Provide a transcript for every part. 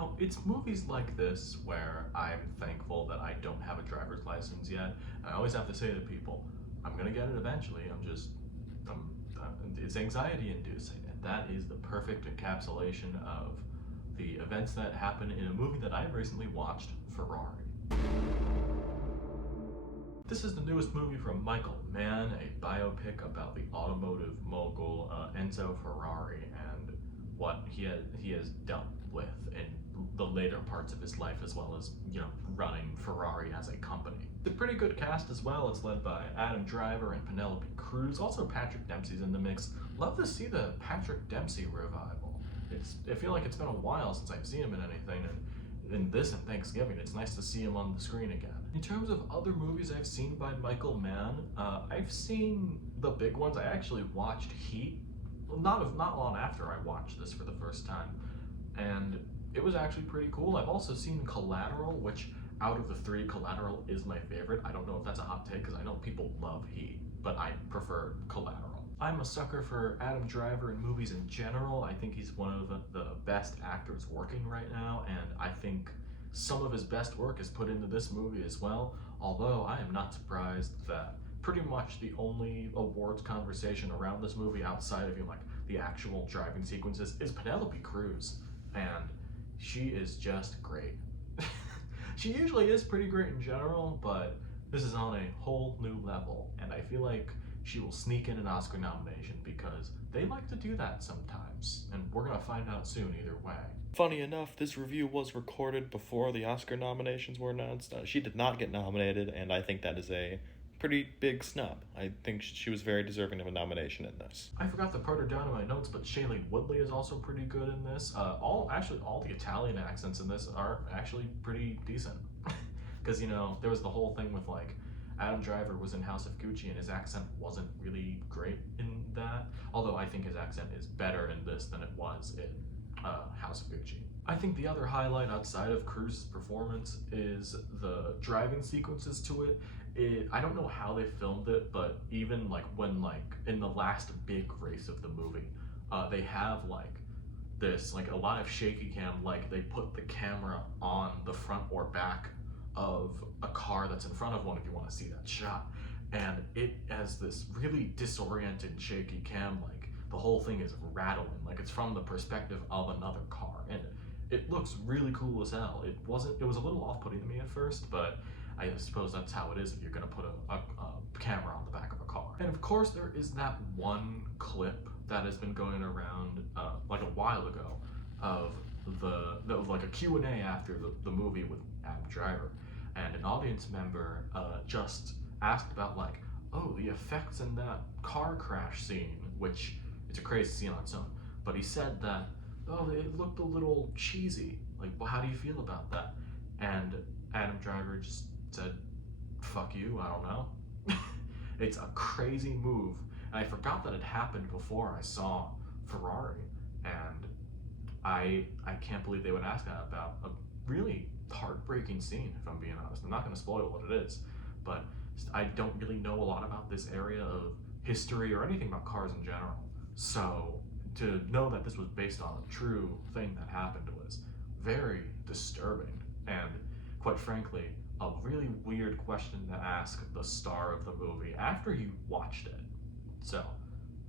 know, it's movies like this where I'm thankful that I don't have a driver's license yet. I always have to say to people, I'm gonna get it eventually. I'm, it's anxiety inducing, and that is the perfect encapsulation of the events that happen in a movie that I recently watched, Ferrari. This is the newest movie from Michael Mann, a biopic about the automotive mogul Enzo Ferrari and what he has dealt with in the later parts of his life, as well as running Ferrari as a company. It's a pretty good cast as well. It's led by Adam Driver and Penélope Cruz. Also, Patrick Dempsey's in the mix. Love to see the Patrick Dempsey revival. I feel like it's been a while since I've seen him in anything, and in this and Thanksgiving, it's nice to see him on the screen again. In terms of other movies I've seen by Michael Mann, I've seen the big ones. I actually watched Heat, not long after I watched this for the first time, and it was actually pretty cool. I've also seen Collateral, which out of the three, Collateral is my favorite. I don't know if that's a hot take, because I know people love Heat, but I prefer Collateral. I'm a sucker for Adam Driver in movies in general. I think he's one of the best actors working right now, and I think some of his best work is put into this movie as well, although I am not surprised that pretty much the only awards conversation around this movie outside of the actual driving sequences is Penelope Cruz, and she is just great. She usually is pretty great in general, but this is on a whole new level, and I feel like she will sneak in an Oscar nomination because they like to do that sometimes, and we're gonna find out soon either way. Funny enough, this review was recorded before the Oscar nominations were announced. She did not get nominated, and I think that is a pretty big snub. I think she was very deserving of a nomination in this. I forgot to put her down in my notes, but Shailene Woodley is also pretty good in this. All the Italian accents in this are actually pretty decent. Because, there was the whole thing with Adam Driver was in House of Gucci and his accent wasn't really great in that. Although I think his accent is better in this than it was in House of Gucci. I think the other highlight outside of Cruz's performance is the driving sequences to it. I don't know how they filmed it, but even when in the last big race of the movie, they have this a lot of shaky cam, they put the camera on the front or back of a car that's in front of one if you want to see that shot, and it has this really disoriented shaky cam, the whole thing is rattling, it's from the perspective of another car, and it looks really cool as hell. It was a little off-putting to me at first, but I suppose that's how it is if you're gonna put a camera on the back of a car. And of course there is that one clip that has been going around a while ago of that was a Q&A after the movie with Adam Driver, and an audience member just asked about oh, the effects in that car crash scene, which it's a crazy scene on its own, but he said that, oh, it looked a little cheesy, well, how do you feel about that? And Adam Driver just said, fuck you, I don't know. It's a crazy move, and I forgot that it happened before I saw Ferrari, and I can't believe they would ask that about a really heartbreaking scene, if I'm being honest. I'm not going to spoil what it is, but I don't really know a lot about this area of history or anything about cars in general. So to know that this was based on a true thing that happened was very disturbing, and quite frankly, a really weird question to ask the star of the movie after you watched it. So,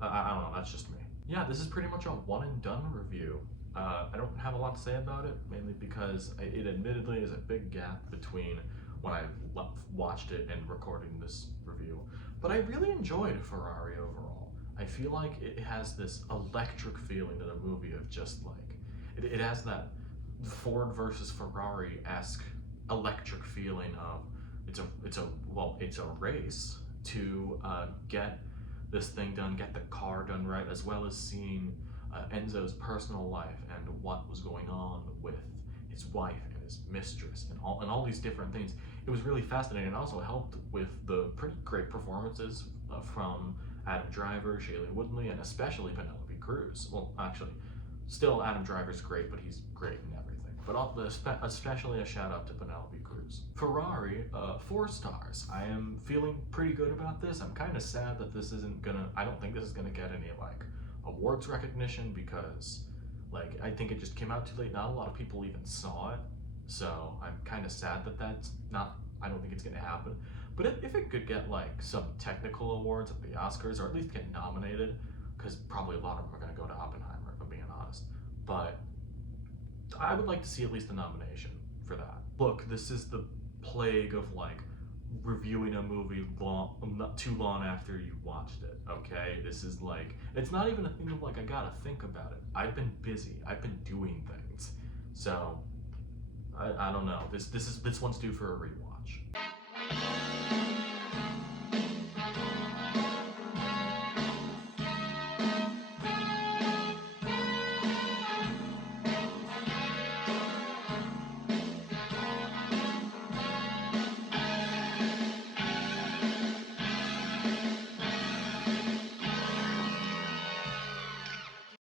I don't know, that's just me. Yeah, this is pretty much a one and done review. I don't have a lot to say about it, mainly because it admittedly is a big gap between when I watched it and recording this review. But I really enjoyed Ferrari overall. I feel like it has this electric feeling to the movie of just it has that Ford versus Ferrari-esque electric feeling of it's a race to get this thing done, get the car done right, as well as seeing Enzo's personal life and what was going on with his wife and his mistress and all these different things. It was really fascinating, and also helped with the pretty great performances from Adam Driver, Shailene Woodley, and especially Penelope Cruz. Well, actually, still Adam Driver's great, but he's great in everything. But especially a shout out to Penelope Cruz. Ferrari, 4 stars. I am feeling pretty good about this. I'm kind of sad that this isn't gonna, I don't think this is gonna get any awards recognition, because Like, I think it just came out too late. Not a lot of people even saw it, so I'm kind of sad that that's not. I don't think it's gonna happen. But if it could get like some technical awards at the Oscars, or at least get nominated, because probably a lot of them are gonna go to Oppenheimer, if I'm being honest. But I would like to see at least a nomination for that. Look, this is the plague of like reviewing a movie not too long after you watched it. Okay, this is like, it's not even a thing of like I gotta think about it. I've been busy. I've been doing things, so I don't know. This one's due for a rewatch.